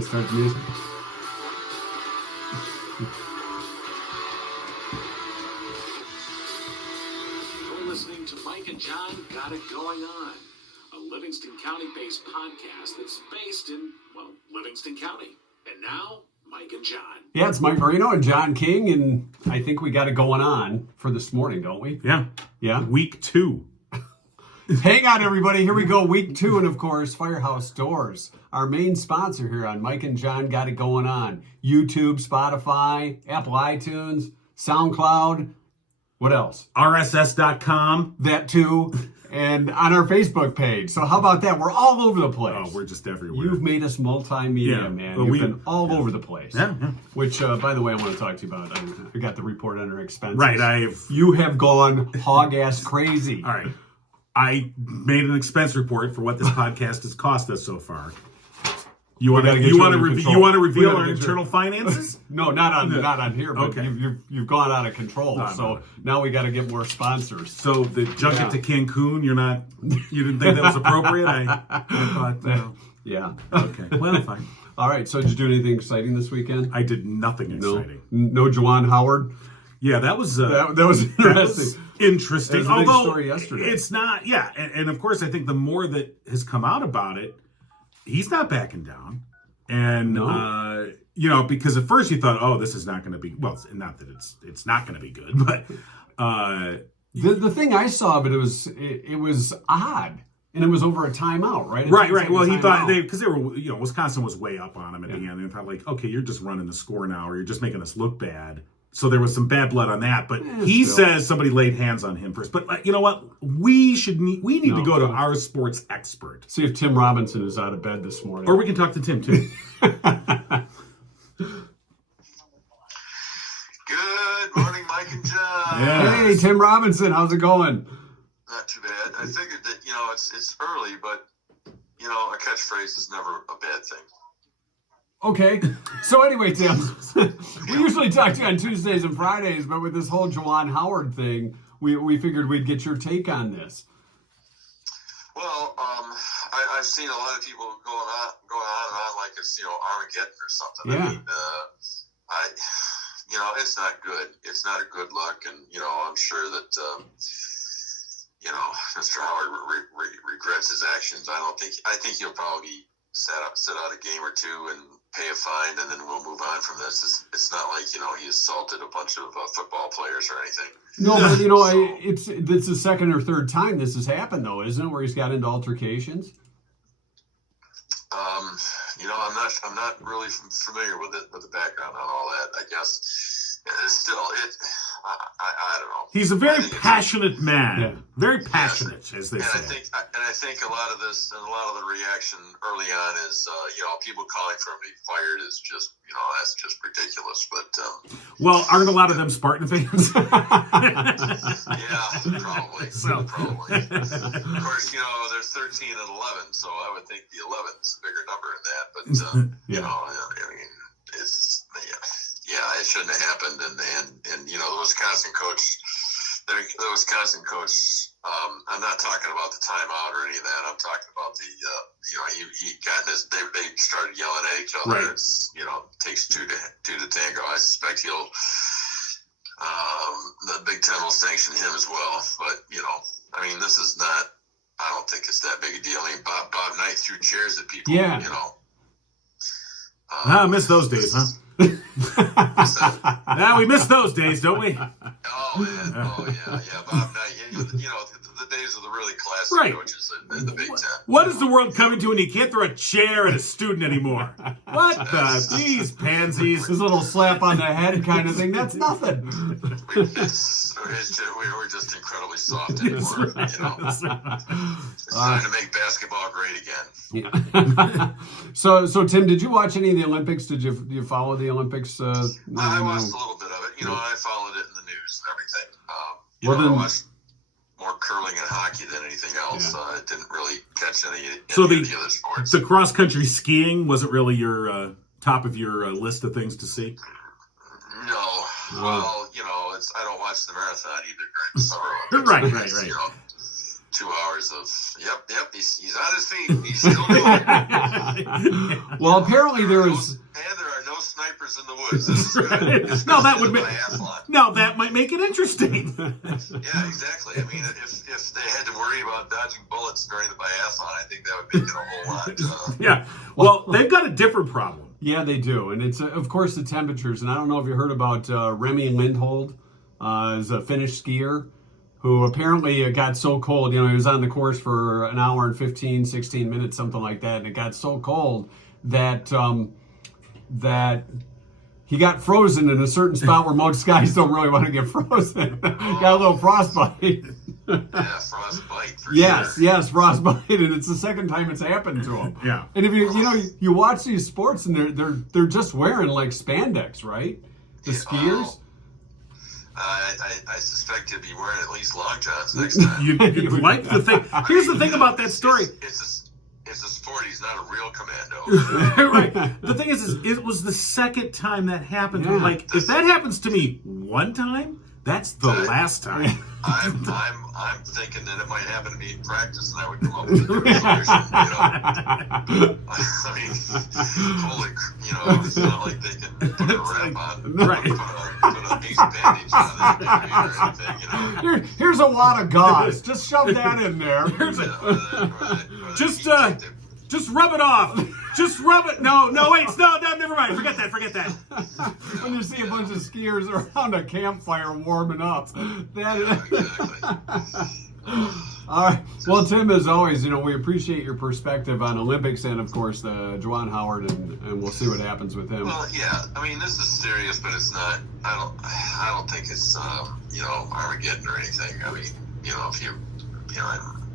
Start the music. You're listening to Mike and John Got It Going On, a Livingston County-based podcast that's based in, well, Livingston County. And now, Mike and John. Yeah, it's Mike Marino and John King, and I think we got it going on for this morning, don't we? Yeah. Yeah. Week 2. Hang on, everybody. Here we go. Week 2, and of course, Firehouse Doors, our main sponsor here on Mike and John Got It Going On. YouTube, Spotify, Apple iTunes, SoundCloud. What else? RSS.com. That too. And on our Facebook page. So how about that? We're all over the place. Oh, we're just everywhere. You've made us multimedia, Yeah. man. Well, You've been all over the place. Yeah. Which, by the way, I want to talk to you about. I got the report on our expenses. Right. You have gone hog-ass crazy. All right. I made an expense report for what this podcast has cost us so far. You want to reveal our internal finances? No, not on here. But Okay. you've gone out of control. No, so no. now we got to get more sponsors. So the junket to Cancun, you didn't think that was appropriate? I thought, Yeah. okay. Well, fine. All right. So did you do anything exciting this weekend? I did nothing exciting. No Juwan Howard. Yeah, that was That was interesting. That was interesting. It was a big Although story yesterday. It's not. Yeah, and of course, I think the more that has come out about it, he's not backing down. And because at first you thought, oh, this is not going to be well. Not that it's not going to be good, but the thing I saw of it was odd, and it was over a timeout, right? Right. Well, he thought because they were, Wisconsin was way up on him at the end. They thought like, okay, you're just running the score now, or you're just making us look bad. So there was some bad blood on that, but he says somebody laid hands on him first. But you know what? We need to go to our sports expert. See if Tim Robinson is out of bed this morning. Or we can talk to Tim too. Good morning, Mike and John. Yeah. Hey, Tim Robinson, how's it going? Not too bad. I figured that, it's early, but, a catchphrase is never a bad thing. Okay. So anyway, Tim, we usually talk to you on Tuesdays and Fridays, but with this whole Juwan Howard thing, we figured we'd get your take on this. Well, I've seen a lot of people going on and on like it's, Armageddon or something. Yeah. I mean, it's not good. It's not a good look, and, I'm sure that, Mr. Howard regrets his actions. I think he'll probably sit out a game or two and pay a fine, and then we'll move on from this. It's not like, he assaulted a bunch of football players or anything. No, but it's the second or third time this has happened, though, isn't it? Where he's got into altercations. I'm not really familiar with the background on all that. I guess still, I don't know. He's a very passionate man. Yeah. Very passionate, as they say. I think a lot of this and a lot of the reaction early on is, people calling for him to be fired is just, that's just ridiculous. But well, aren't a lot of them Spartan fans? yeah, probably. Probably. Of course, there's 13 and 11, so I would think the 11 is a bigger number in that. But it's it shouldn't have happened. And the Wisconsin coach. The Wisconsin coach, I'm not talking about the timeout or any of that. I'm talking about the, he got this, they started yelling at each other. Right. It's, takes two to tango. I suspect he'll, the Big Ten will sanction him as well. But, this is not, I don't think it's that big a deal. I mean, Bob Knight threw chairs at people, Yeah. I miss those days, huh? We miss those days, don't we? Oh, yeah. Bob Knight, the days of the really classic Right. coaches in the Big Ten. What is the world coming to when you can't throw a chair at a student anymore? What these pansies? This little slap on the head kind of thing, that's nothing. We're just incredibly soft anymore. It's time to make basketball great again. Yeah. So Tim, did you watch any of the Olympics? Did you follow the Olympics? I watched a little bit of it. I followed it in the news and everything. Well, then- I watched more curling and hockey than anything else. I didn't really catch any of So the other sports. The cross-country skiing wasn't really your top of your list of things to see? No. Well, I don't watch the marathon either during the summer Olympics. Right. 2 hours of yep. He's on his feet. He's still doing it. Well, apparently there was. And there are no snipers in the woods. This is good. It's No, that would be. biathlon. Now that might make it interesting. Yeah, exactly. I mean, if they had to worry about dodging bullets during the biathlon, I think that would make it a whole lot. Yeah. Well, they've got a different problem. Yeah, they do, and it's of course the temperatures. And I don't know if you heard about Remy Lindholm, is a Finnish skier who apparently got so cold. You know, he was on the course for an hour and 15, 16 minutes, something like that, and it got so cold that that he got frozen in a certain spot where most guys don't really want to get frozen. Got a little frostbite. Yeah, frostbite for Yes, sure. yes, frostbite, and it's the second time it's happened to him. Yeah. And if you watch these sports and they're just wearing like spandex, right? The skiers. I suspect he'll be wearing at least long johns next time. You'd like the thing. Here's the thing about that story. It's a sport. He's not a real commando. Right. The thing is it was the second time that happened. Yeah. Like, if that happens to me one time, that's the last time. I'm thinking that it might happen to me in practice, and I would come up with a different solution. You know, I mean, holy, it's not like they can put a wrap on, Right. put a ace bandage on it or anything. You know, Here's a wad of gauze. Just shove that in there. Just rub it off. Just rub it. No, wait. No, never mind. Forget that. When you see a bunch of skiers around a campfire warming up. All right. Well, Tim, as always, we appreciate your perspective on Olympics and, of course, the Juwan Howard, and we'll see what happens with him. Well, yeah. I mean, this is serious, but it's not. I don't think it's Armageddon or anything. I mean,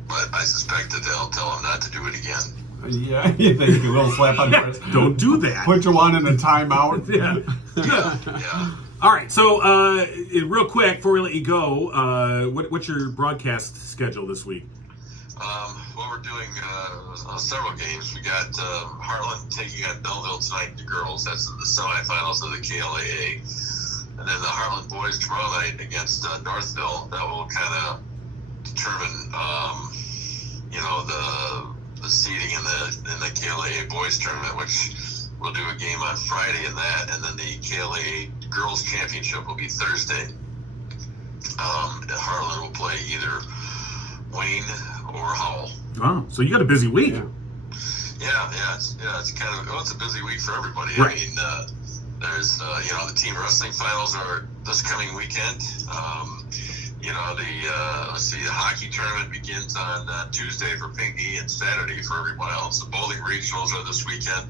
but I suspect that they'll tell him not to do it again. Yeah, you think a little slap on the wrist. Don't do that. Put Juwan in a timeout. Yeah. All right, so real quick before we let you go, what's your broadcast schedule this week? Well, we're doing several games. We got Heartland taking on Belleville tonight, the girls. That's in the semifinals of the KLAA. And then the Heartland boys tomorrow night against Northville. That will kind of determine, the seeding in the KLAA boys tournament, which we'll do a game on Friday in that, and then the KLAA girls championship will be Thursday. Harlan will play either Wayne or Howell. Oh, so you got a busy week. Yeah. It's kind of it's a busy week for everybody. Right. I mean, there's the team wrestling finals are this coming weekend. The hockey tournament begins on Tuesday for Pinckney and Saturday for everyone else. The bowling regionals are this weekend.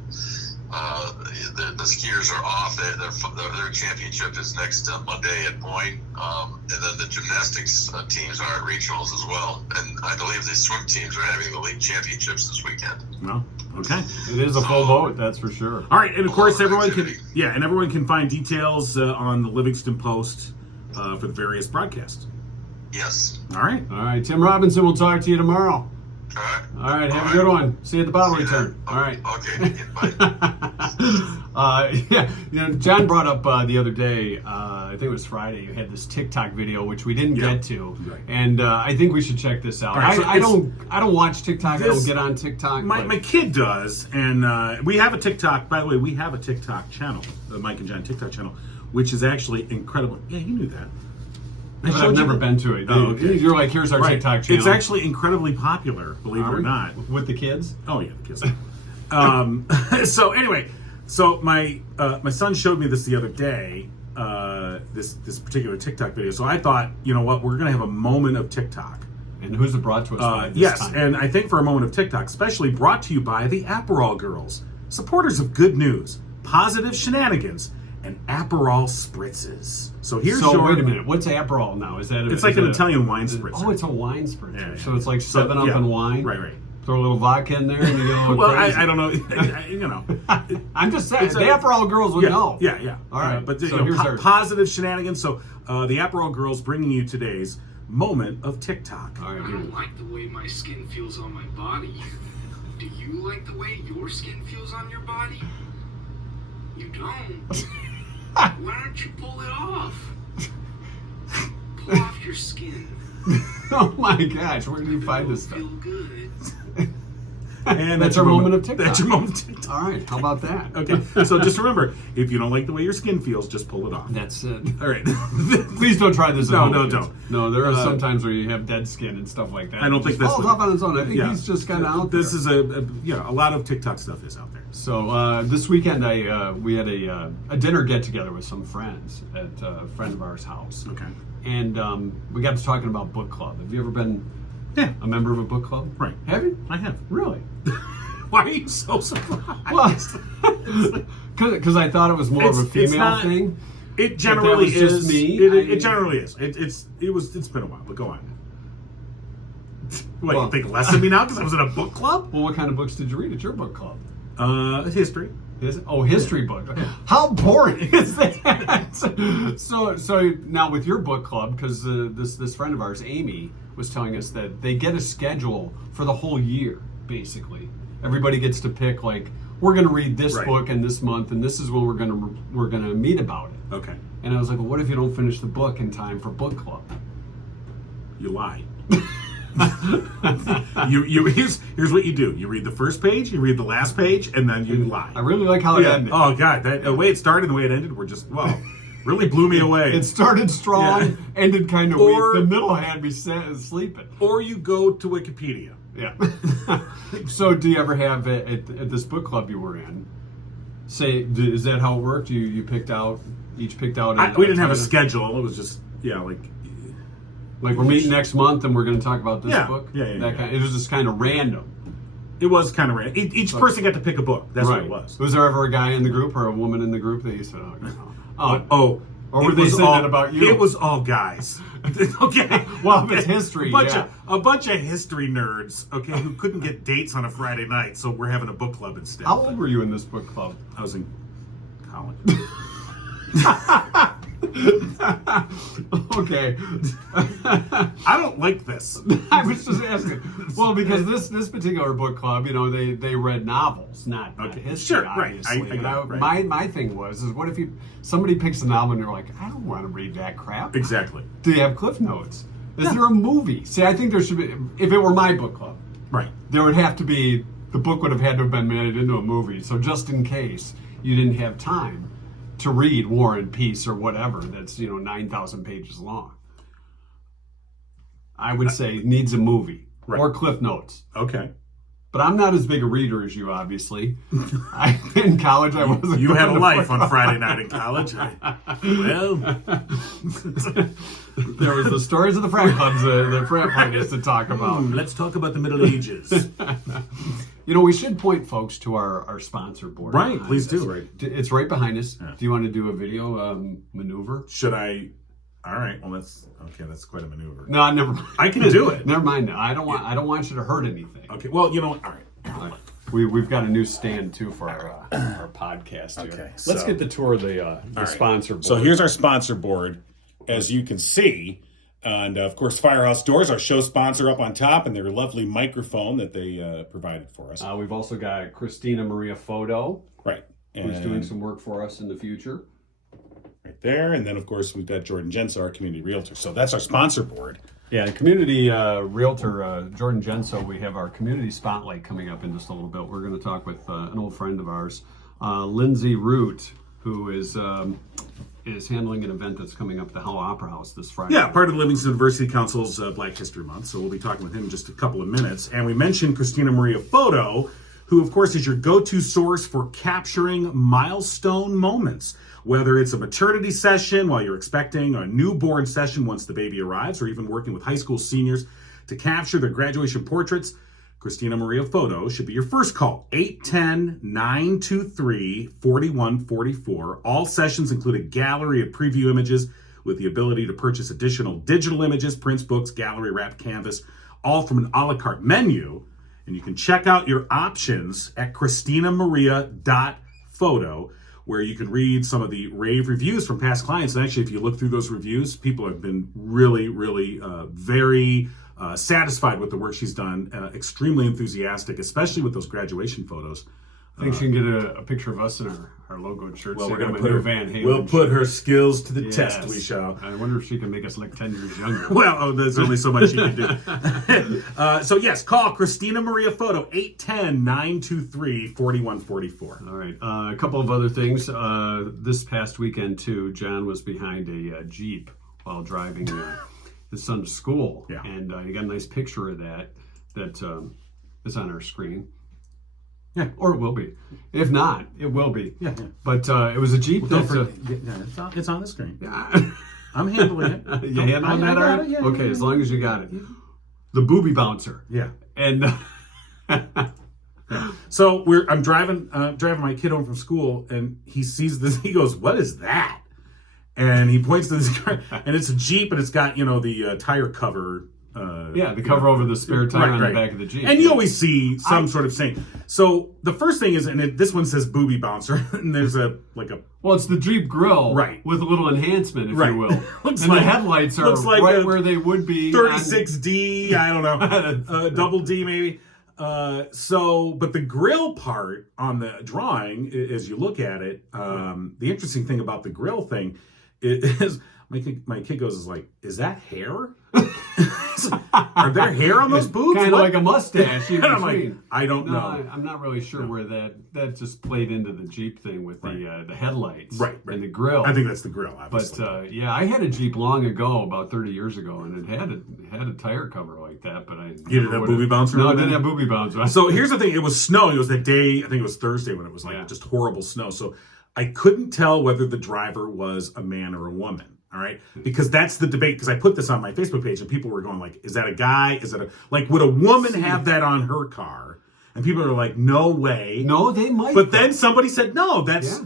The skiers are off. Their championship is next Monday at Boyne. And then the gymnastics teams are at regionals as well. And I believe the swim teams are having the league championships this weekend. Well, okay. It is a full boat, that's for sure. All right, and of course everyone can find details on the Livingston Post for the various broadcasts. Yes. All right. All right, Tim Robinson, we'll talk to you tomorrow. All right, have a good one. See you at the bottle return. All right. Okay, bye. John brought up the other day, I think it was Friday, you had this TikTok video, which we didn't get to. Right. And I think we should check this out. Right, so I don't watch TikTok. I don't get on TikTok. My kid does, and we have a TikTok. By the way, we have a TikTok channel, the Mike and John TikTok channel, which is actually incredible. Yeah, you knew that. But I've never been to it. Oh, okay. You're like, here's our TikTok channel. It's actually incredibly popular, believe it or not. With the kids? Oh, yeah, the kids. So anyway, my son showed me this the other day, this particular TikTok video. So I thought, you know what, we're going to have a moment of TikTok. And who's it brought to us by this time? And I think for a moment of TikTok, especially brought to you by the Aperol Girls, supporters of good news, positive shenanigans, and Aperol spritzes. So wait a minute. What's Aperol now? It's like an Italian wine spritzer. Oh, it's a wine spritzer. Yeah. So it's like 7-Up and wine. Right. Throw a little vodka in there and you get a little crazy. I don't know. I'm just saying. The Aperol Girls would know. Yeah. All right. But here's our positive shenanigans. So the Aperol Girls bringing you today's moment of TikTok. All right, I don't like the way my skin feels on my body. Do you like the way your skin feels on your body? You don't. Why don't you pull it off? Pull off your skin. Oh my gosh, where do you find this stuff? Feel good. And That's our moment of TikTok. That's your moment of TikTok. All right, how about that? Okay, so just remember, if you don't like the way your skin feels, just pull it off. That's it. All right. Please don't try this at No, home, no, kids. don't. No, there are some times where you have dead skin and stuff like that. I don't It think just that's falls what- off on its own. I think he's just kind of out there. This is a lot of TikTok stuff is out there. So this weekend, we had a dinner get together with some friends at a friend of ours' house. Okay. And we got to talking about book club. Have you ever been Yeah. a member of a book club? Right. Have you? I have. Really? Why are you so surprised? Well, because I thought it was more of a It's female not- thing. It generally was just is. me, It generally is. It's been a while, but go on. What, Well- you think less of me now because I was in a book club? Well, what kind of books did you read at your book club? History. History book. How boring is that? So now with your book club, because this friend of ours, Amy, was telling us that they get a schedule for the whole year. Basically, everybody gets to pick like we're going to read this Right. book in this month, and this is when we're going to meet about it. Okay. And I was like, well, what if you don't finish the book in time for book club? You lie. Here's what you do. You read the first page, you read the last page, and then you lie. I really like how it Yeah. ended. Oh God, the way it started and the way it ended were just really blew me away. It started strong, Yeah. ended kind of Or- weak. The middle had me sleeping. Or you go to Wikipedia. Yeah. So, do you ever have at this book club you were in? Is that how it worked? You picked out each picked out. We didn't have a schedule. It was just like we're meeting next month and we're going to talk about this Yeah. book. Yeah. It was just kind of random. It was kind of random. Each person got to pick a book. That's what it was. Was there ever a guy in the group or a woman in the group that you said, or were it they was saying all- that about you? It was all guys. Okay. Well, if it's history, a bunch of history nerds, okay, who couldn't get dates on a Friday night, so we're having a book club instead. How old were you in this book club? I was in college. Okay. I don't like this. I was just asking. Well, because this particular book club, they read novels, not history. Sure, right. Obviously. I But get it, right. my thing was what if somebody picks a novel and they're like, I don't want to read that crap. Exactly. Do you have cliff notes? Is there a movie? See, I think there should be. If it were my book club, Right. there would have to be. The book would have had to have been made into a movie. So just in case you didn't have time to read War and Peace or whatever that's 9,000 pages long, I would say needs a movie or Cliff Notes. Okay. But I'm not as big a reader as you, obviously. In college, I wasn't. You had a going to life book on Friday night in college. Well, There was the stories of the frat clubs, the frat parties to talk about. let's talk about the Middle Ages. We should point folks to our sponsor board. Right, behind please us. do, right. It's right behind us. Yeah. Do you want to do a video maneuver? Should I? All right. Well, that's quite a maneuver. No, never mind. I can do it. Never mind. I don't want you to hurt anything. Okay. Well, you know what? All right. We've got a new stand too for our podcast here. Okay, Let's so- get the tour of the sponsor board. So here's our sponsor board, as you can see. And of course, Firehouse Doors, our show sponsor, up on top, and their lovely microphone that they provided for us. We've also got Christina Maria Photo, Right. who's doing some work for us in the future. Right there. And then, of course, we've got Jordan Genso, our community realtor. So that's our sponsor board. Yeah, community realtor Jordan Genso. We have our community spotlight coming up in just a little bit. We're going to talk with an old friend of ours, Lindsay Root, who is handling an event that's coming up at the Howell Opera House this Friday. Yeah, part of the Livingston University Council's Black History Month. So we'll be talking with him in just a couple of minutes. And we mentioned Christina Maria Photo, who, of course, is your go-to source for capturing milestone moments. Whether it's a maternity session while you're expecting, a newborn session once the baby arrives, or even working with high school seniors to capture their graduation portraits, Christina Maria Photo should be your first call. 810-923-4144. All sessions include a gallery of preview images with the ability to purchase additional digital images, prints, books, gallery wrap, canvas, all from an a la carte menu. And you can check out your options at christinamaria.photo, where you can read some of the rave reviews from past clients. And actually, if you look through those reviews, people have been really, really very satisfied with the work she's done, extremely enthusiastic, especially with those graduation photos. I think she can get a picture of us in our logo shirt. Well, So we're going I'm to a put new her, Van Halen we'll put shirt. her skills to the Yes. test, we shall. I wonder if she can make us look 10 years younger. Well, there's only so much you can do. So, yes, call Christina Maria Photo, 810-923-4144. All right. A couple of other things. This past weekend, too, John was behind a Jeep while driving his son to school. Yeah. And you got a nice picture of that is on our screen. Yeah. Or it will be. If not, it will be. Yeah. But it was a Jeep Don't that... forget, it's on the screen. yeah. I'm handling it. You handling that, got Art? it, yeah, Okay, yeah, as long as you got it. The booby bouncer. Yeah. And... So I'm driving my kid home from school, and he sees this. He goes, "What is that?" And he points to this car, and it's a Jeep, and it's got the tire cover. the cover over the spare tire on the back of the Jeep. And you always see some sort of saying. So the first thing is, and this one says booby bouncer, and there's Well, it's the Jeep grill, Right. with a little enhancement, if Right. you will. Looks and like- the headlights are looks like right a where they would be. 36D, I don't know, double D maybe. But the grill part on the drawing, as you look at it, the interesting thing about the grill thing is my kid goes, is that hair? Are there hair on those boots? Kind of like a mustache in And I'm between. like, I don't know. I'm not really sure where that just played into the Jeep thing with the headlights, Right. and the grill. I think that's the grill, But obviously. I had a Jeep long ago, about 30 years ago, and it had a tire cover like that. But You didn't have booby bouncer? No, on it didn't that? have booby bouncer. So here's the thing. It was snowing. It was that day, I think it was Thursday, when it was just horrible snow. So I couldn't tell whether the driver was a man or a woman. All right. Because that's the debate. Because I put this on my Facebook page, and people were going is that a guy? Is it would a woman have that on her car? And people are like, no way. No, they might. But then somebody said, no, that's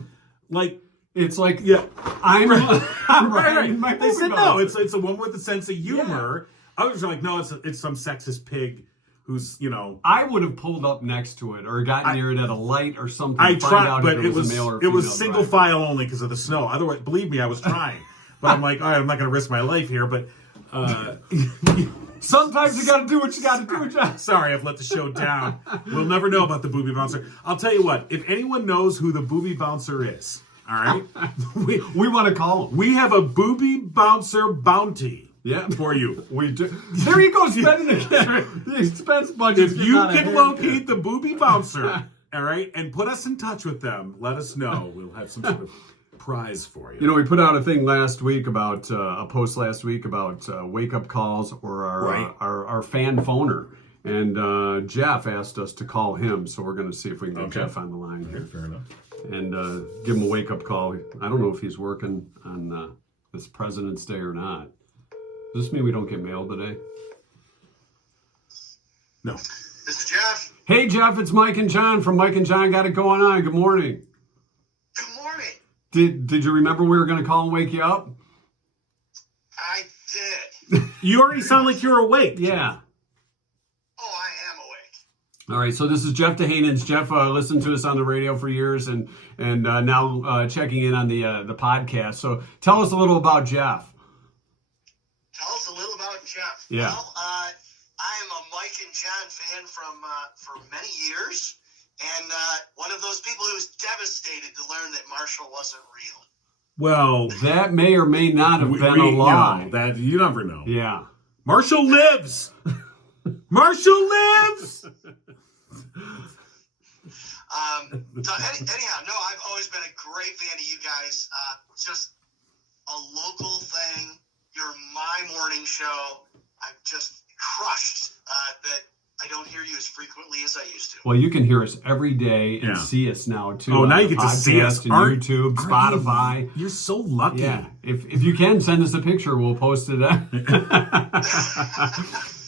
it's like, yeah. I'm Right. my They booby said, no, bouncer. it's a woman with a sense of humor. Others are like, no, it's some sexist pig who's, I would have pulled up next to it or gotten near it at a light or something. I to find tried, out but if it was a male or it female was single driver. file only because of the snow. Otherwise, believe me, I was trying. But I'm like, all right, I'm not going to risk my life here. But Sometimes you got to do what you got to do, John. sorry, I've let the show down. We'll never know about the booby bouncer. I'll tell you what. If anyone knows who the booby bouncer is, all right, We want to call him. we have a booby bouncer bounty. Yeah. For you. We do. There you go, spending again. The expense budget. If you can locate the booby bouncer, all right, and put us in touch with them, let us know. We'll have some sort of prize for you. We put out a thing last week about a post last week about wake up calls or our fan phoner, and Jeff asked us to call him, so we're going to see if we can get Jeff on the line here. Fair enough. And give him a wake up call. I don't know if he's working on this President's Day or not. Does this mean we don't get mail today? No. This is Jeff. Hey Jeff, it's Mike and John from Mike and John Got It Going On. Good morning. Good morning. Did you remember we were going to call and wake you up? I did. You already sound like you're awake. Yeah. Oh, I am awake. All right, so this is Jeff Dehaynes. Jeff listened to us on the radio for years and now checking in on the podcast. So tell us a little about Jeff. Tell us a little about Jeff. Yeah. Well, I am a Mike and John fan for many years, and one of those people who was devastated to learn that Marshall wasn't real. Well, That may or may not have been a lie. That you never know. Yeah. Marshall lives. Marshall lives. Anyhow, no, I've always been a great fan of you guys. Just a local thing. You're my morning show. I'm just crushed that I don't hear you as frequently as I used to. Well, you can hear us every day and Yeah. see us now, too. Oh, on now the you get to see us. podcast and YouTube, Spotify. You're so lucky. Yeah. If you can, send us a picture. We'll post it.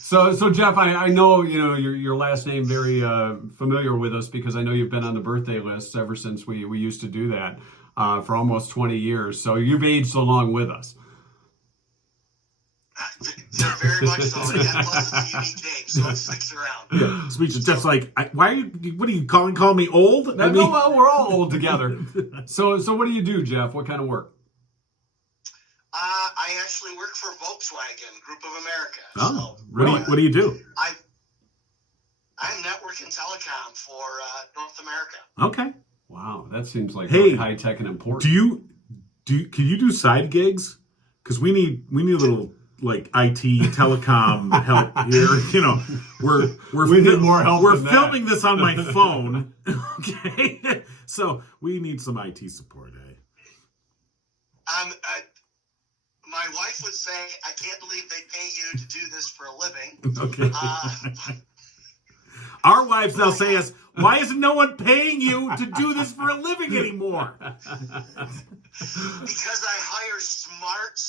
So Jeff, I know your last name very familiar with us because I know you've been on the birthday list ever since we used to do that for almost 20 years. So you've aged along with us. Very much so. And plus, it's a unique name, so it sticks around. Speech is just like, why are you? What are you call me old? No, well, we're all old together. So what do you do, Jeff? What kind of work? I actually work for Volkswagen Group of America. Oh, So, really? What do you do? I'm network and telecom for North America. Okay. Wow, that seems like Hey, really high tech and important. Can you do side gigs? Because we need a little like IT telecom help here. You know, We need more help We're than that. filming this on my phone. Okay, so we need some IT support. My wife would say, "I can't believe they pay you to do this for a living." Okay. Our wives now say us, "Why isn't no one paying you to do this for a living anymore?" Because I hire smart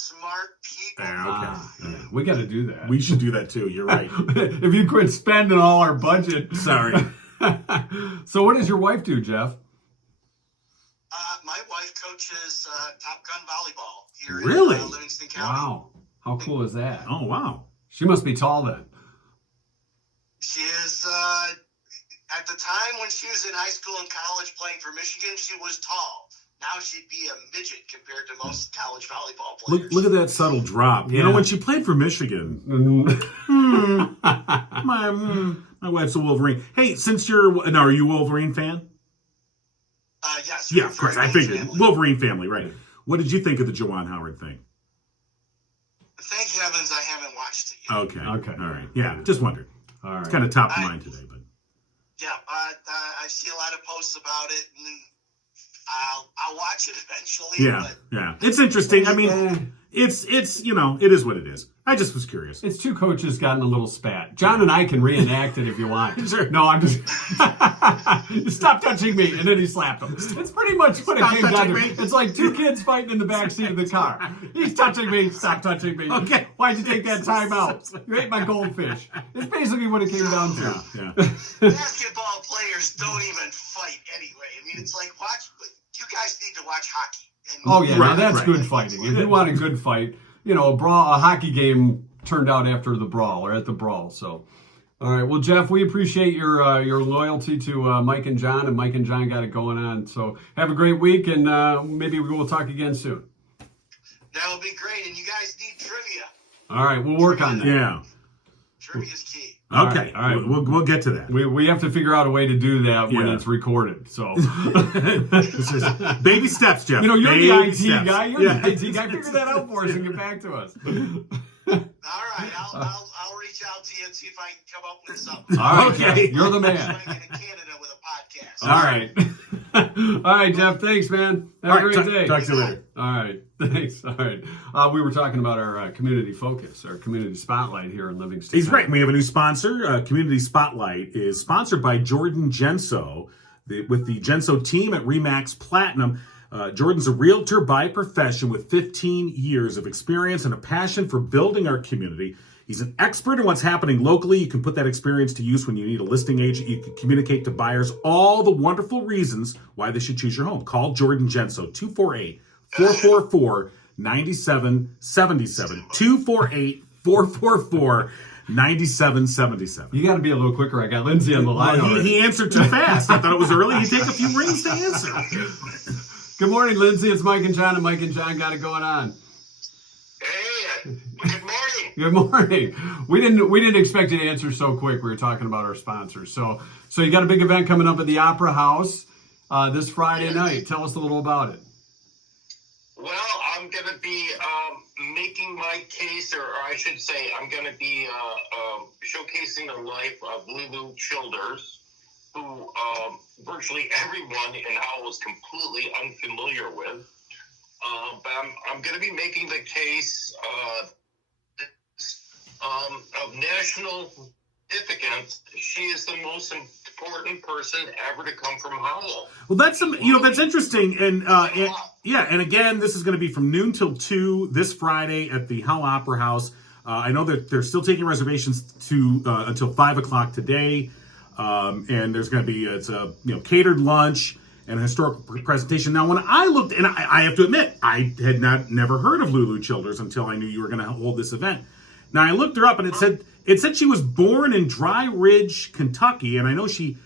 people. Yeah, okay. Yeah, we got to do that. We should do that too. You're right. If you quit spending all our budget. Sorry. So what does your wife do, Jeff? My wife coaches Top Gun volleyball here Really? in Livingston County. Wow. How cool is that? Oh, wow. She must be tall then. She is, at the time when she was in high school and college playing for Michigan, she was tall. Now she'd be a midget compared to most college volleyball players. Look at that subtle drop. You Yeah. know, when she played for Michigan, my wife's a Wolverine. Hey, are you a Wolverine fan? Yes. Yeah, we're of course. very I figured. family. Wolverine family, right. What did you think of the Juwan Howard thing? Thank heavens I haven't watched it yet. Okay. Okay. All right. Yeah, just wondered. All right. It's kind of top of mind today, but Yeah, I see a lot of posts about it, and I'll watch it eventually. yeah, But yeah. It's interesting. I mean, it's it is what it is. I just was curious. It's two coaches got in a little spat. John and I can reenact it if you want. Sure. No, I'm just... Stop touching me. And then he slapped him. It's pretty much what Stop it came down to. touching me. It's like two kids fighting in the backseat of the car. He's touching me. Stop touching me. Okay. Why'd you take that time out? You ate my goldfish. It's basically what it came down to. Yeah. basketball players don't even fight anyway. I mean, it's like, you guys need to watch hockey. And Oh, yeah. Now Right, that's right. good fighting. If you want a good fight, a hockey game turned out after the brawl or at the brawl. So, all right. Well, Jeff, we appreciate your loyalty to Mike and John, and Mike and John got it going on. So have a great week, and maybe we will talk again soon. That would be great. And you guys need trivia. All right. We'll work on that. Yeah. Trivia's key. Okay. All right. We'll get to that. We have to figure out a way to do that when Yeah. it's recorded. So, This is baby steps, Jeff. you're Baby the IT steps. guy. You're Yeah. the IT guy. Figure that out for us and get back to us. All right, I'll reach out to you and see if I can come up with something. All right, Okay. Jeff, you're the I'm man. trying to get in Canada with a podcast. All right. All right, Jeff. Thanks, man. Have a great day. Talk to you later. All right. Thanks. All right. We were talking about our community focus, our community spotlight here in Livingston. He's right. We have a new sponsor. Community Spotlight is sponsored by Jordan Genso with the Genso team at Remax Platinum. Jordan's a realtor by profession with 15 years of experience and a passion for building our community. He's an expert in what's happening locally. You can put that experience to use when you need a listing agent. You can communicate to buyers all the wonderful reasons why they should choose your home. Call Jordan Genso, 248-444-9777. 248-444-9777. You got to be a little quicker. I got Lindsay on the line. Well, already. he answered too fast. I thought it was early. He'd take a few rings to answer. Good morning, Lindsay. It's Mike and John, and Mike and John got it going on. Hey, good morning. Good morning. We didn't expect you to answer so quick. We were talking about our sponsors. So you got a big event coming up at the Opera House this Friday night. Tell us a little about it. Well, I'm going to be making my case, or I should say, I'm going to be showcasing the life of Lulu Childers, who virtually everyone in Howell is completely unfamiliar with. But I'm going to be making the case of national significance. She is the most important person ever to come from Howell. Well, that's interesting, and again, this is going to be from noon till 2 this Friday at the Howell Opera House. I know that they're still taking reservations until 5 o'clock today, and there's going to be it's a catered lunch and a historical presentation. Now, when I looked, and I have to admit, I had never heard of Lulu Childers until I knew you were going to hold this event. Now, I looked her up, and it said she was born in Dry Ridge, Kentucky, and I know she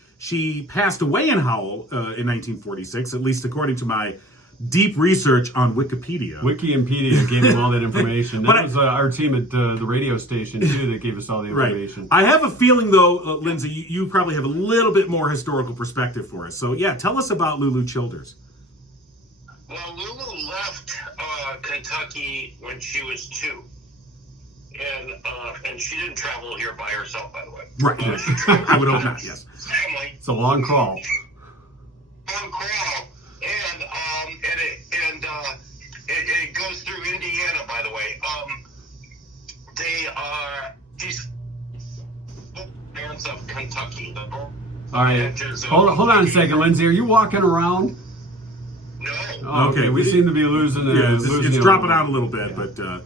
passed away in Howell in 1946, at least according to my deep research on Wikipedia. Wikipedia gave him all that information. But That was our team at the radio station, too, that gave us all the information. I have a feeling, though, Lindsay, you probably have a little bit more historical perspective for us. So, yeah, tell us about Lulu Childers. Well, Lulu left Kentucky when she was 2. And she didn't travel here by herself, by the way. Right. I would hope not, yes. Family. It's a long crawl. Long crawl. It goes through Indiana, by the way. She's parents of Kentucky. All right. Hold on a second, Lindsay. Are you walking around? No. Oh, okay. We seem to be losing it. Yeah, it's dropping out a little bit, but... all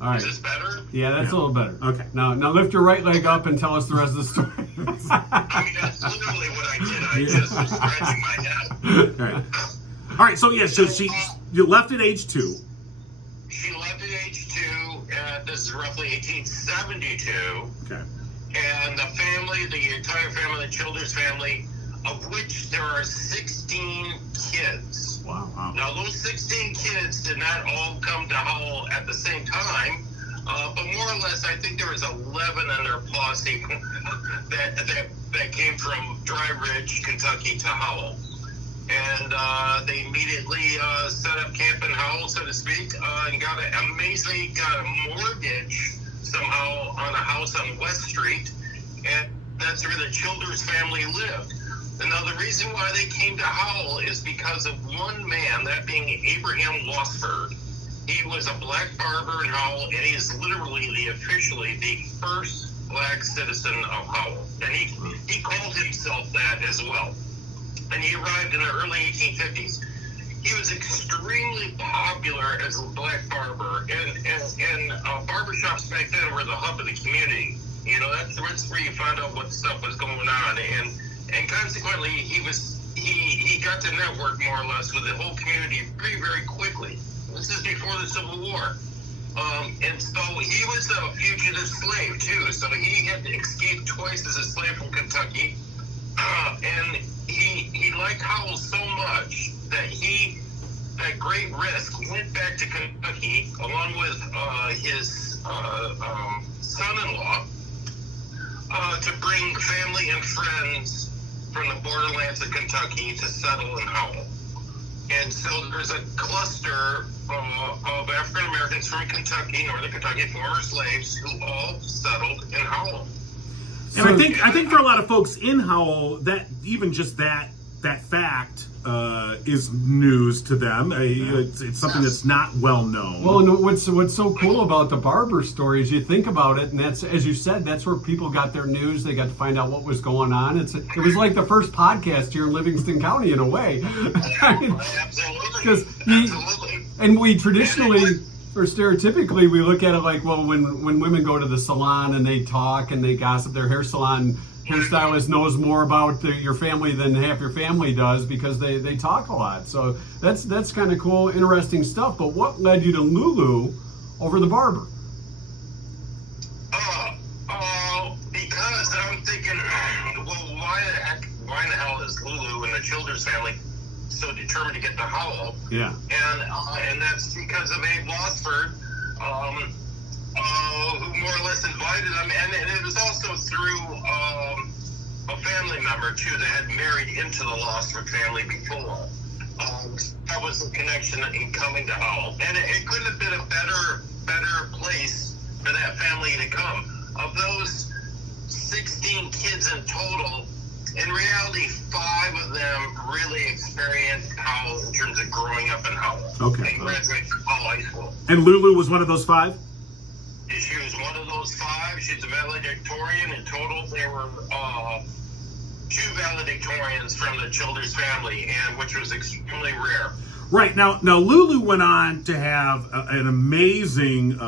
right. Is this better? Yeah, that's a little better. Okay. Now lift your right leg up and tell us the rest of the story. I mean, that's literally what I did. I just was scratching my head. All right. So, yeah, so you left at age 2. She left at age 2. This is roughly 1872. Okay. And the entire family, the Childers family, of which there are 16 kids. Wow. Now, those 16 kids did not all come to Howell at the same time, but more or less, I think there was 11 in their posse that came from Dry Ridge, Kentucky to Howell. And they immediately set up camp in Howell, so to speak, and got a mortgage somehow on a house on West Street, and that's where the Childers family lived. And now the reason why they came to Howell is because of one man, that being Abraham Lossford. He was a black barber in Howell, and he is literally officially the first black citizen of Howell. And he called himself that as well. And he arrived in the early 1850s. He was extremely popular as a black barber, and barbershops back then were the hub of the community. You know, that's where you found out what stuff was going on, and consequently, he got to network more or less with the whole community very, very quickly. This is before the Civil War. And so he was a fugitive slave, too. So he had escaped twice as a slave from Kentucky. And he liked Howell so much that he, at great risk, went back to Kentucky along with his son-in-law to bring family and friends from the borderlands of Kentucky to settle in Howell. And so there's a cluster of African Americans from Kentucky, northern Kentucky, former slaves, who all settled in Howell. And I think for a lot of folks in Howell, that even just that fact is news to them. It's something that's not well known. Well, and what's so cool about the barber story is you think about it, and that's, as you said, that's where people got their news. They got to find out what was going on. It was like the first podcast here in Livingston County in a way. Absolutely. And we traditionally, or stereotypically, we look at it like, well, when women go to the salon and they talk and they gossip, their hair salon hairstylist knows more about your family than half your family does because they talk a lot. So that's kind of cool, interesting stuff. But what led you to Lulu over the barber? Because I'm thinking, well, why in the hell is Lulu and the Childers family so determined to get to Howell? Yeah. And that's because of Abe Lossford, who more or less invited them, and it was also through a family member too that had married into the Lossford family before. That was the connection in coming to Howell, and it couldn't have been a better place for that family to come. Of those 16 kids in total, in reality, 5 of them really experienced Howell in terms of growing up in Howell. Okay. And graduated from Howell High School. And Lulu was one of those 5? She was one of those 5. She's a valedictorian. In total, there were 2 valedictorians from the Childers family, and which was extremely rare. Right. Now Lulu went on to have an amazing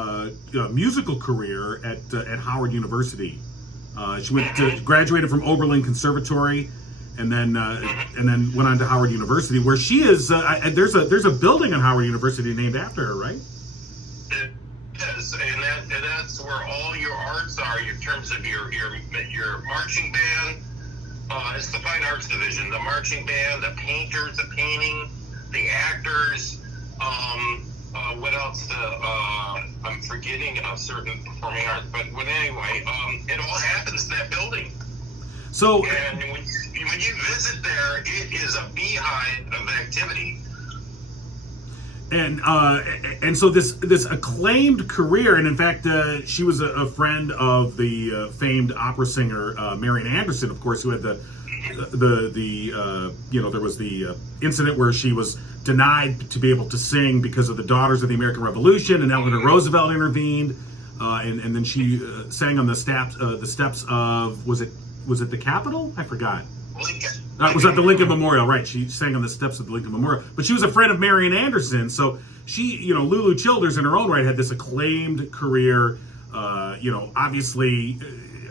musical career at Howard University. She graduated from Oberlin Conservatory, and then went on to Howard University, where she is. There's a building on Howard University named after her, right? It is, and that's where all your arts are in terms of your marching band. It's the fine arts division. The marching band, the painters, the painting, the actors. Chapters. What else? I'm forgetting of certain performing arts, but anyway, it all happens in that building. So, And when you visit there, it is a beehive of activity. and so this acclaimed career, and in fact, she was a friend of the famed opera singer Marian Anderson, of course, who had there was the incident where she was denied to be able to sing because of the Daughters of the American Revolution, and Eleanor Roosevelt intervened, and then she sang on the steps of was it the Capitol? I forgot. Lincoln. It was at the Lincoln Memorial, right? She sang on the steps of the Lincoln Memorial, but she was a friend of Marian Anderson, so she, Lulu Childers in her own right had this acclaimed career. Obviously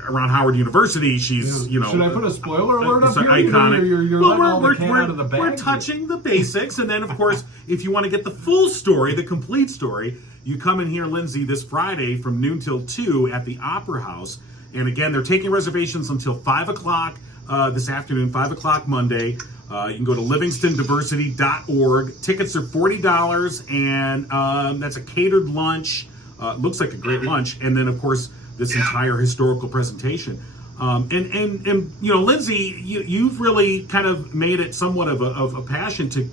around Howard University, she's Should I put a spoiler alert up here? Iconic. You're letting all the cat out of the bag. We're touching the basics, and then of course, if you want to get the full story, the complete story, you come in here, Lindsay, this Friday from noon till 2 at the Opera House, and again, they're taking reservations until 5 o'clock. This afternoon, 5 o'clock Monday. You can go to livingstondiversity.org. Tickets are $40, and that's a catered lunch. Looks like a great lunch. And then, of course, this entire historical presentation. And Lindsay, you've really kind of made it somewhat of a passion to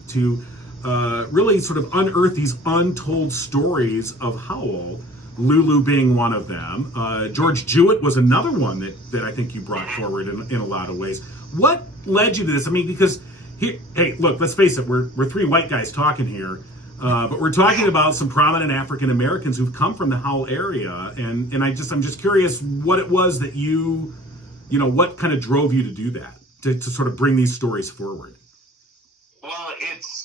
really sort of unearth these untold stories of Howell. Lulu being one of them. George Jewett was another one that I think you brought forward in a lot of ways. What led you to this? I mean, because here, hey, look, let's face it, we're three white guys talking here, but we're talking about some prominent African Americans who've come from the Howell area, and I'm just curious what it was that what kind of drove you to do that, to sort of bring these stories forward. Well, it's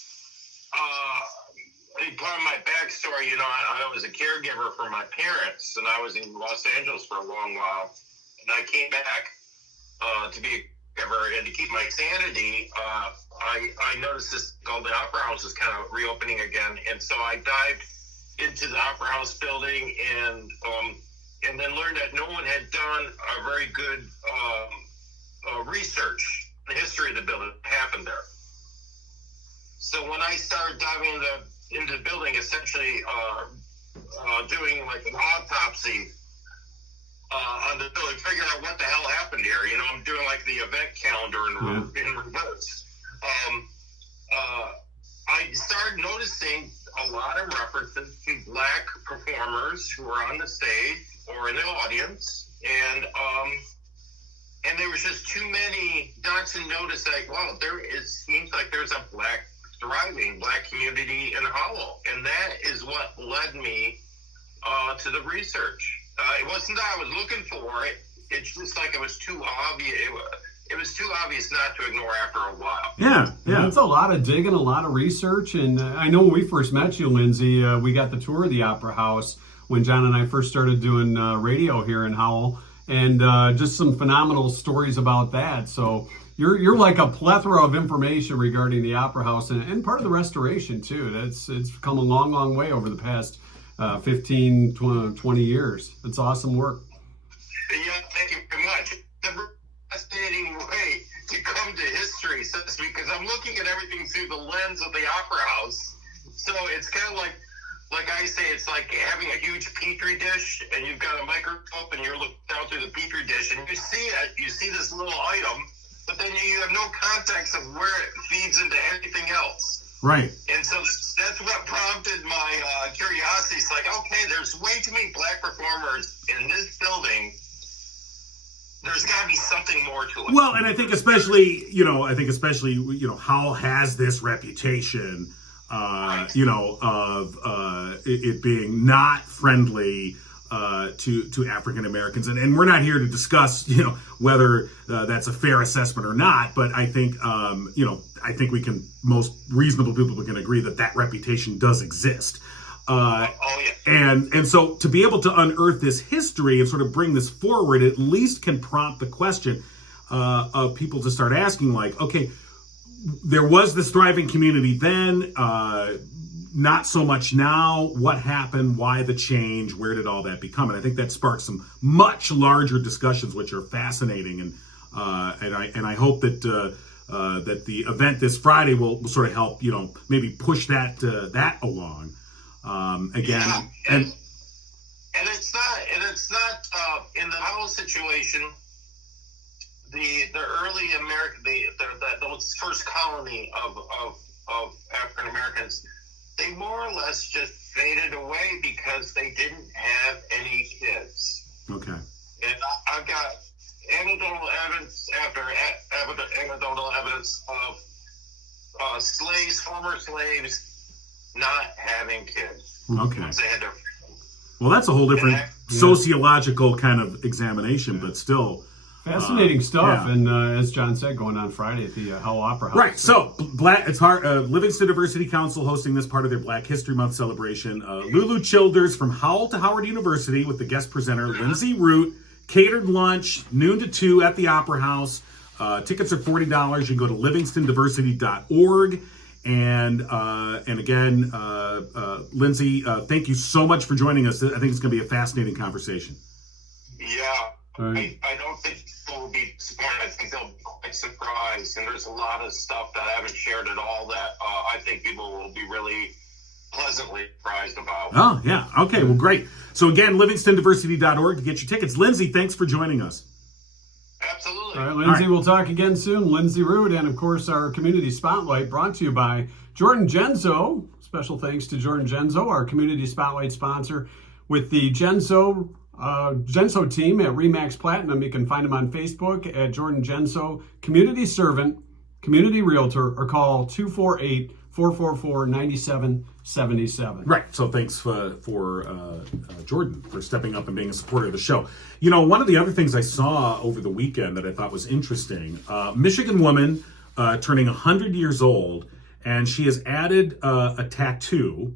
part of my backstory. I was a caregiver for my parents, and I was in Los Angeles for a long while. And I came back to be a caregiver, and to keep my sanity, I noticed this called the Opera House is kind of reopening again, and so I dived into the Opera House building and then learned that no one had done a very good research on the history of the building that happened there. So when I started diving into the building, essentially doing like an autopsy on the building, figuring out what the hell happened here. I'm doing like the event calendar in reverse. I started noticing a lot of references to Black performers who were on the stage or in the audience, and there was just too many dots to notice. Like, wow, it seems like there's a thriving Black community in Howell, and that is what led me to the research. It wasn't that I was looking for it. It's just like it was too obvious. It was too obvious not to ignore after a while. Yeah. It's a lot of digging, a lot of research, and I know when we first met you, Lindsay, we got the tour of the Opera House when John and I first started doing radio here in Howell, and just some phenomenal stories about that. So you're like a plethora of information regarding the Opera House and part of the restoration too. It's come a long, long way over the past 15, 20 years. It's awesome work. Yeah, thank you very much. The fascinating way to come to history, so to speak, because I'm looking at everything through the lens of the Opera House. So it's kind of like I say, it's like having a huge petri dish, and you've got a microscope, and you're looking down through the petri dish, and you see this little item, but then you have no context of where it feeds into anything else. Right. And so that's what prompted my curiosity. It's like, okay, there's way too many Black performers in this building. There's got to be something more to it. Well, and I think especially, Howell has this reputation, of it being not friendly to African Americans, and we're not here to discuss, whether that's a fair assessment or not. But I think, I think most reasonable people can agree that reputation does exist. And so to be able to unearth this history and sort of bring this forward, at least can prompt the question of people to start asking, like, okay, there was this thriving community then, not so much now. What happened? Why the change? Where did all that become? And I think that sparks some much larger discussions, which are fascinating. And I hope that that the event this Friday will sort of help, maybe push that along. Again, Yeah, and it's not in the whole situation. The early American, those first colony of African Americans, they more or less just faded away because they didn't have any kids. okay. And I've got anecdotal evidence after anecdotal evidence of former slaves, not having kids. Okay. Once they had their Well, that's a whole different Yeah. sociological kind of examination, but still. Fascinating stuff, yeah. and as John said, going on Friday at the Hell Opera House. Right. So, Livingston Diversity Council hosting this part of their Black History Month celebration. Lulu Childers from Howell to Howard University with the guest presenter Lindsay Root. Catered lunch, noon to 2 at the Opera House. Tickets are $40. You can go to livingstondiversity.org. And again, Lindsay, thank you so much for joining us. I think it's going to be a fascinating conversation. Yeah, Right. I don't think people will be surprised. I think they'll be quite surprised. And there's a lot of stuff that I haven't shared at all that I think people will be really pleasantly surprised about. Oh, yeah. Okay, well, great. So again, livingstondiversity.org to get your tickets. Lindsay, thanks for joining us. Absolutely. All right, Lindsay, All right. we'll talk again soon. Lindsay Root, and of course, our Community Spotlight brought to you by Jordan Genzo. Special thanks to Jordan Genzo, our Community Spotlight sponsor, with the Genzo team at Remax Platinum. You can find them on Facebook at Jordan Genzo, Community Servant, Community Realtor, or call 248-444-9777. Right. So thanks for Jordan for stepping up and being a supporter of the show. One of the other things I saw over the weekend that I thought was interesting, Michigan woman turning 100 years old, and she has added a tattoo,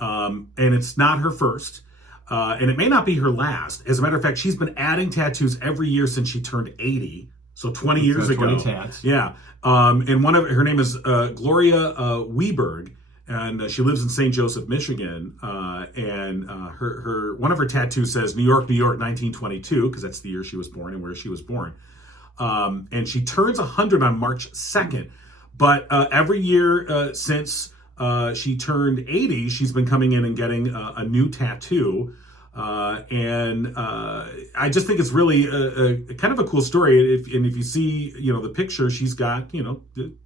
and it's not her first. And it may not be her last. As a matter of fact, she's been adding tattoos every year since she turned 80. So 20 years ago. 20 tats. Yeah. And her name is Gloria Weberg, and she lives in St. Joseph, Michigan. And her one of her tattoos says New York, New York, 1922, because that's the year she was born and where she was born. And she turns 100 on March 2nd. But every year since she turned 80, she's been coming in and getting a new tattoo. And I just think it's really a kind of a cool story. If you see, the picture, she's got,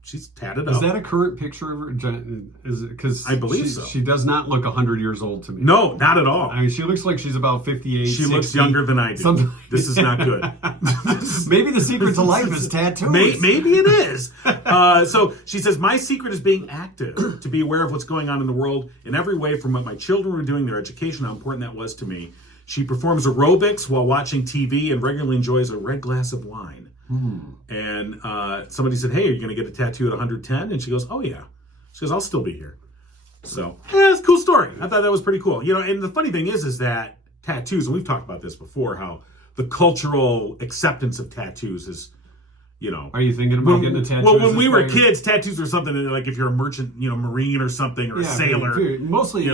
she's tatted up. Is that a current picture of her? Is it because I believe so. She does not look 100 years old to me. No, not at all. I mean, she looks like she's about 58. She 60, looks younger than I do. something. This is not good. Maybe the secret to life is tattoos. Maybe it is. So she says, my secret is being active, to be aware of what's going on in the world in every way, from what my children were doing, their education, how important that was to me. She performs aerobics while watching TV and regularly enjoys a red glass of wine. And somebody said, hey, are you going to get a tattoo at 110? And she goes, oh, yeah. She goes, I'll still be here. So, it's a cool story. I thought that was pretty cool. And the funny thing is that tattoos, and we've talked about this before, how the cultural acceptance of tattoos is, Are you thinking about getting a tattoo? Well, when we were kids, tattoos were something that, like, if you're a merchant, Marine or something, or a sailor. Dude, mostly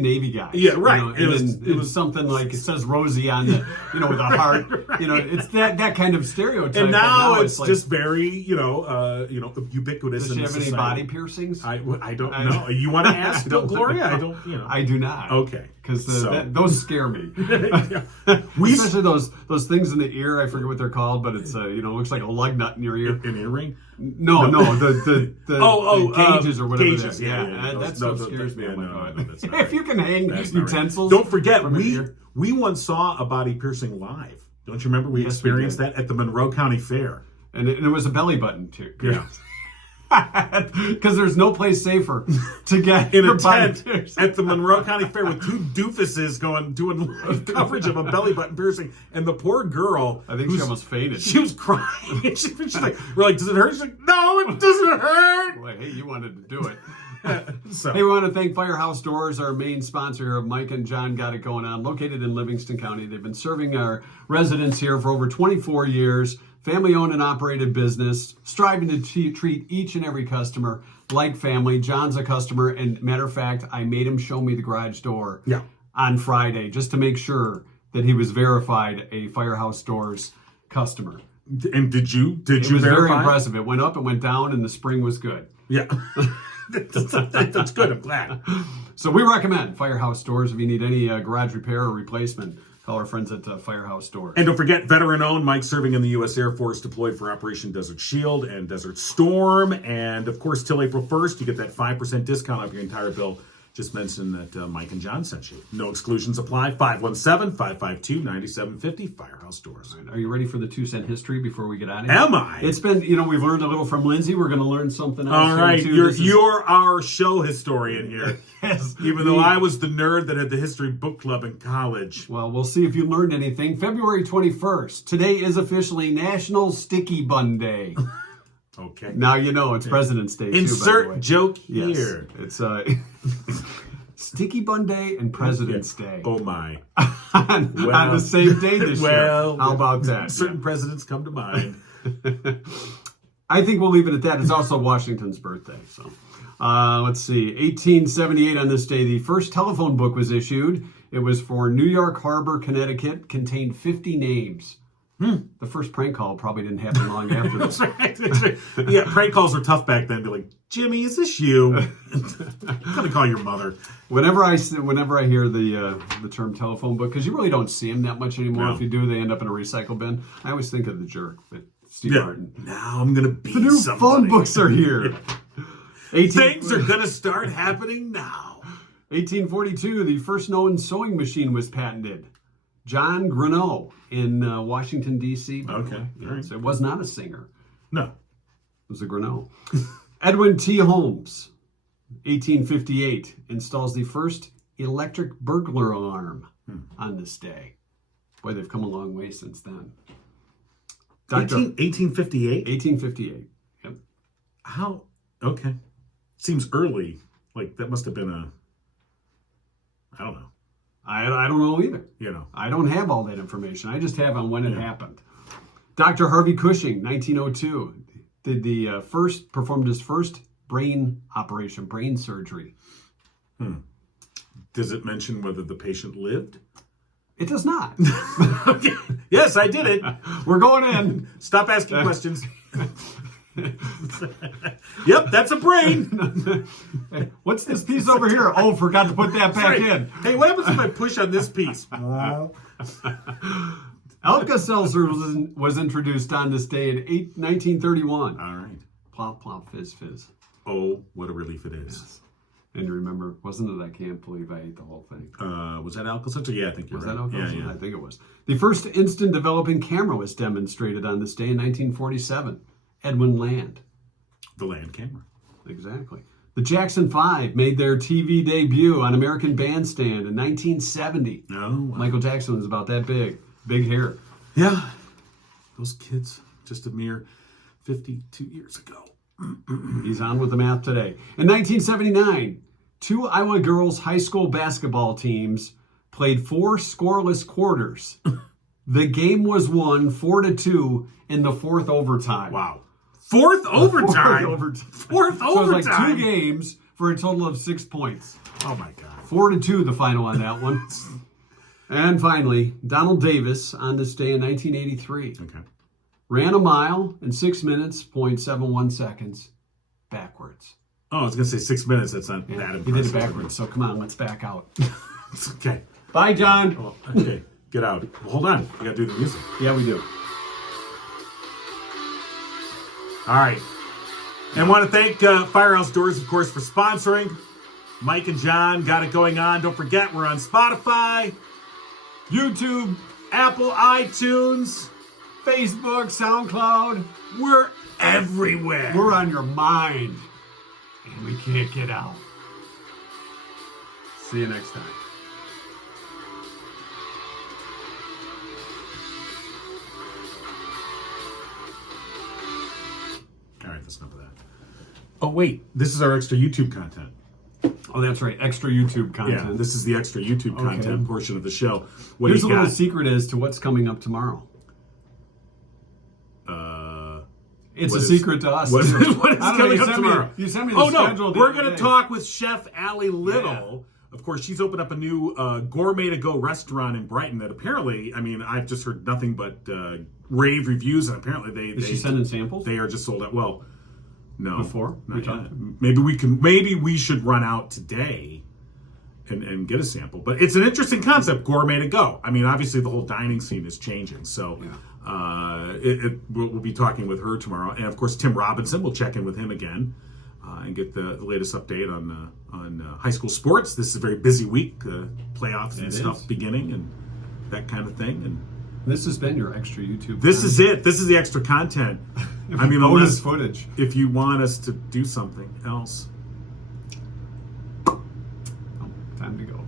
Navy guys. Yeah, right. It was something like, it says Rosie on the, with a heart. It's that kind of stereotype. And now it's like, just very, ubiquitous. Does she in have any society. body piercings? I don't know. You want to ask Gloria? I don't. I do not. Okay. Because those scare me. Especially those things in the ear. I forget what they're called, but it's looks like a lug nut in your ear. An earring? No, the gauges or whatever. Gauges, that stuff scares me. That's not If you can hang utensils, don't forget from an ear. we once saw a body piercing live. Don't you remember? We experienced that at the Monroe County Fair, and it was a belly button too. Yeah. Because there's no place safer to get in your a body tent pierced. at the Monroe County Fair with two doofuses doing live coverage of a belly button piercing, and the poor girl, I think she almost fainted. She was crying. She's like, we're like, does it hurt? She's like, no, it doesn't hurt. Like, hey, you wanted to do it. So. Hey, we want to thank Firehouse Doors, our main sponsor here of Mike and John Got It Going On, located in Livingston County. They've been serving our residents here for over 24 years. Family-owned and operated business, striving to treat each and every customer like family. John's a customer, and matter of fact, I made him show me the garage door on Friday just to make sure that he was verified a Firehouse Doors customer. And did you It was very verify? impressive. It went up, it went down, and the spring was good. Yeah. That's good. I'm glad. So we recommend Firehouse Doors if you need any garage repair or replacement. Call our friends at Firehouse Doors. And don't forget, veteran-owned, Mike serving in the U.S. Air Force, deployed for Operation Desert Shield and Desert Storm. And, of course, till April 1st, you get that 5% discount off your entire bill. Just mention that Mike and John sent you. No exclusions apply. 517-552-9750, Firehouse Doors. Are you ready for the 2-cent history before we get out of here? Am I? It's been, we've learned a little from Lindsay. We're going to learn something else. All right, here, too. you're our show historian here. Yes. Even though I was the nerd that had the history book club in college. Well, we'll see if you learned anything. February 21st. Today is officially National Sticky Bun Day. Okay. Now you know it's President's Day, too, by the way. Insert joke Yes. here. It's Sticky Bun Day and President's Day. Oh, my. on the same day this year. How about that? Certain presidents come to mind. I think we'll leave it at that. It's also Washington's birthday. So let's see. 1878 on this day, the first telephone book was issued. It was for New York Harbor, Connecticut, contained 50 names. The first prank call probably didn't happen long after this. That's right. Yeah, prank calls were tough back then. Be like, Jimmy, is this you? I'm gonna call your mother. Whenever I hear the term telephone book, because you really don't see them that much anymore. No. If you do, they end up in a recycle bin. I always think of the jerk, but Steve Martin. Now I'm gonna be The new somebody. phone books are here. Things are gonna start happening now. 1842, the first known sewing machine was patented. John Greneau in Washington, D.C. Okay, Yes, all right. it was not a singer. No. It was a Greneau. Edwin T. Holmes, 1858, installs the first electric burglar alarm on this day. Boy, they've come a long way since then. 1858? 1858. Yep. How? Okay. Seems early. Like, that must have been I don't know. I don't know either. You know. I don't have all that information. I just have on when it happened. Dr. Harvey Cushing, 1902, performed his first brain operation, brain surgery. Does it mention whether the patient lived? It does not. Yes, I did it. We're going in. Stop asking questions. Yep, that's a brain. What's this piece over here? Oh, forgot to put that back in. Hey, what happens if I push on this piece? Alka-Seltzer was introduced on this day in 1931. All right. Plop, plop, fizz, fizz. Oh, what a relief it is. And you remember, wasn't it? I can't believe I ate the whole thing. Was that Alka-Seltzer? Yeah, I think you're Was right. that Alka-Seltzer? Yeah. I think it was. The first instant developing camera was demonstrated on this day in 1947. Edwin Land. The land camera. Exactly. The Jackson 5 made their TV debut on American Bandstand in 1970. Oh, wow. Michael Jackson was about that big. Big hair. Yeah. Those kids, just a mere 52 years ago. He's on with the math today. In 1979, two Iowa girls' high school basketball teams played 4 scoreless quarters. The game was won 4-2 in the fourth overtime. Wow. Fourth overtime? Fourth So it was like overtime? 2 games for a total of 6 points. Oh, my God. 4-2 the final on that one. And finally, Donald Davis on this day in 1983. Okay. Ran a mile in 6 minutes, 0.71 seconds, backwards. Oh, I was going to say 6 minutes. That's not Yeah, that he impressive. did it backwards, so come on, let's back out. Okay. Bye, John. Well, okay. Get out. Well, hold on. We got to do the music. Yeah, we do. All right. And want to thank Firehouse Doors, of course, for sponsoring. Mike and John got it going on. Don't forget, we're on Spotify, YouTube, Apple, iTunes, Facebook, SoundCloud. we're everywhere. We're on your mind, and we can't get out. See you next time. All right, that's enough of that. Oh, wait. This is our extra YouTube content. Oh, that's right. Extra YouTube content. Yeah, this is the extra YouTube content portion of the show. What Here's do a you little got? secret as to what's coming up tomorrow. It's What a is- secret to us. what is I don't know, coming you up sent me- tomorrow? you sent me the Oh, no. schedule the We're other going to day. talk with Chef Allie Little of course, she's opened up a new gourmet to go restaurant in Brighton that apparently, I mean, I've just heard nothing but rave reviews, and apparently Is she sending samples? They are just sold out. Well, no, Before? not yet. Maybe we should run out today and get a sample. But it's an interesting concept, gourmet to go. I mean, obviously the whole dining scene is changing. So we'll be talking with her tomorrow. And of course, Tim Robinson, we'll check in with him again and get the latest update on high school sports. This is a very busy week, playoffs and stuff beginning and that kind of thing. And this has been your extra YouTube. This is it. This is the extra content. I mean, bonus footage. If you want us to do something else. Oh, time to go.